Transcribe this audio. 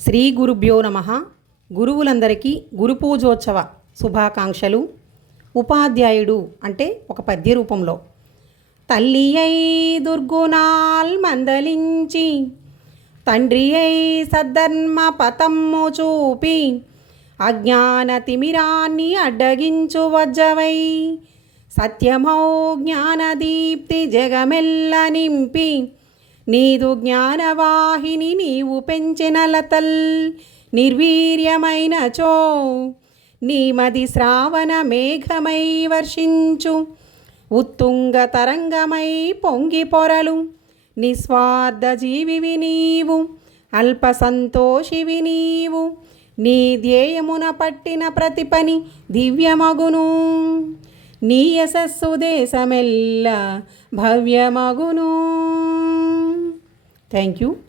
శ్రీ గురుభ్యో నమ. గురువులందరికీ గురు పూజోత్సవ శుభాకాంక్షలు. ఉపాధ్యాయుడు అంటే ఒక పద్య రూపంలో తల్లి అయి దుర్గుణాల్ మందలించి తండ్రి అయి సద్ధర్మ పతమ్ము చూపి అజ్ఞాన తిమిరాన్ని అడ్డగించు వజ్జవై సత్యమౌ జ్ఞానదీప్తి జగమెల్ల నింపి నీదు జ్ఞానవాహిని నీవు పెంచిన లతల్ నిర్వీర్యమైన చో. నీమది శ్రావణ మేఘమై వర్షించు ఉత్తుంగ తరంగమై పొంగి పొరలు. నిస్వార్థ జీవివి నీవు అల్ప సంతోషివి నీవు. నీ ధ్యేయమున పట్టిన ప్రతి పని దివ్యమగును. నీ యశస్సు దేశమెల్ల భవ్యమగును. Thank you.